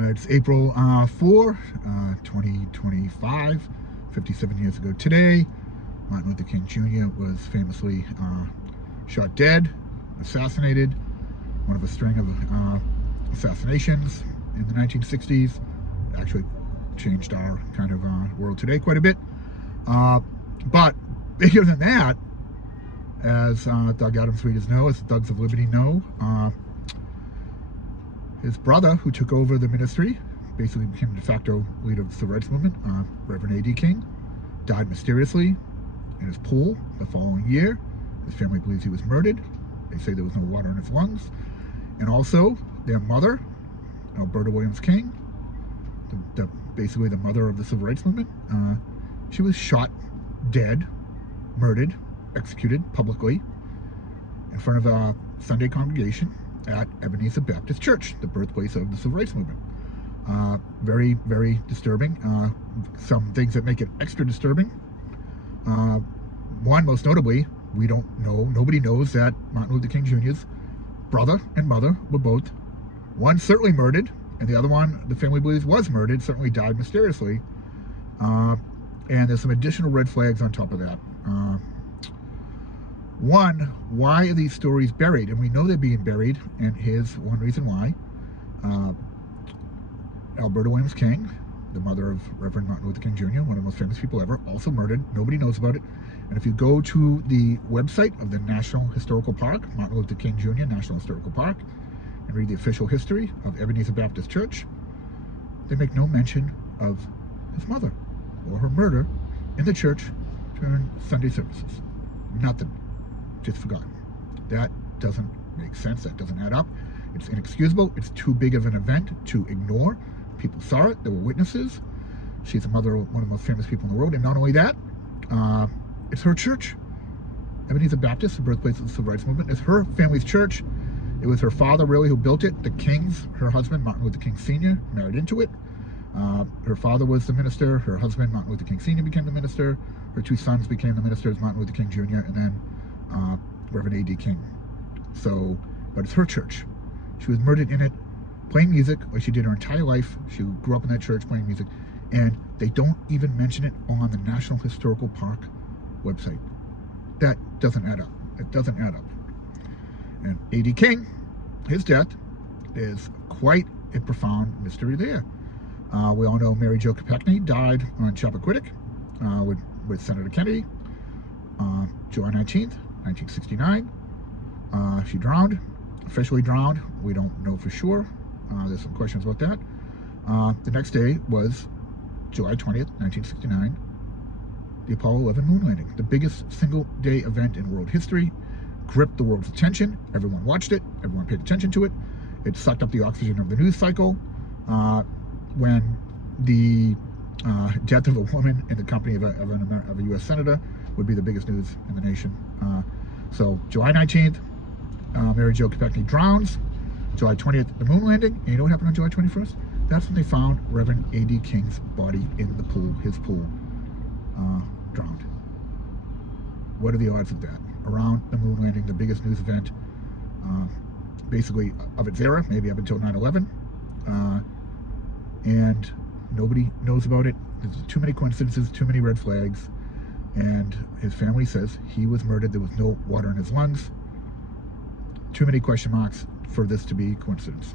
It's April 4, 2025, 57 years ago today. Martin Luther King Jr. was famously shot dead, assassinated, one of a string of assassinations in the 1960s. Actually changed our kind of world today quite a bit. But bigger than that, as Doug Adams readers know, as the Thugs of Liberty know, his brother, who took over the ministry, basically became de facto leader of the civil rights movement, Reverend A.D. King, died mysteriously in his pool the following year. His family believes he was murdered. They say there was no water in his lungs. And also, their mother, Alberta Williams King, basically the mother of the civil rights movement, she was shot dead, murdered, executed publicly in front of a Sunday congregation at Ebenezer Baptist Church, the birthplace of the civil rights movement. Very, very disturbing. Some things that make it extra disturbing. One, most notably, we don't know, nobody knows that Martin Luther King Jr.'s brother and mother were both, one certainly murdered, and the other one, the family believes, was murdered, certainly died mysteriously. And there's some additional red flags on top of that. One, why are these stories buried? And we know they're being buried, and here's one reason why. Alberta Williams King, the mother of Reverend Martin Luther King Jr., one of the most famous people ever, also murdered. Nobody knows about it. And if you go to the website of the National Historical Park, Martin Luther King Jr. National Historical Park, and read the official history of Ebenezer Baptist Church, they make no mention of his mother or her murder in the church during Sunday services. Nothing. Just forgotten. That doesn't make sense. That doesn't add up. It's inexcusable. It's too big of an event to ignore. People saw it. There were witnesses. She's the mother of one of the most famous people in the world. And not only that, it's her church. Ebenezer Baptist, the birthplace of the civil rights movement, is her family's church. It was her father, really, who built it. The Kings, her husband, Martin Luther King Sr., married into it. Her father was the minister. Her husband, Martin Luther King Sr., became the minister. Her two sons became the ministers, Martin Luther King Jr., and then Reverend A.D. King. So, but it's her church. She was murdered in it, playing music like she did her entire life. She grew up in that church playing music, and they don't even mention it on the National Historical Park website. That doesn't add up. It doesn't add up. And A.D. King, his death, is quite a profound mystery there. We all know Mary Jo Kopechne died on Chappaquiddick with Senator Kennedy, July 19th, 1969. She drowned, officially drowned. We don't know for sure. There's some questions about that. The next day was July 20th, 1969, the Apollo 11 moon landing, the biggest single day event in world history, gripped the world's attention. Everyone watched it. Everyone paid attention to it. It sucked up the oxygen of the news cycle. When the death of a woman in the company of a U.S. senator would be the biggest news in the nation. So July 19th, Mary Jo Kopechne drowns. July 20th, the moon landing. And you know what happened on July 21st? That's when they found Reverend A.D. King's body in the pool, his pool, drowned. What are the odds of that? Around the moon landing, the biggest news event, basically of its era, maybe up until 9/11. And nobody knows about it. There's too many coincidences, too many red flags. And his family says he was murdered. There was no water in his lungs. Too many question marks for this to be coincidence.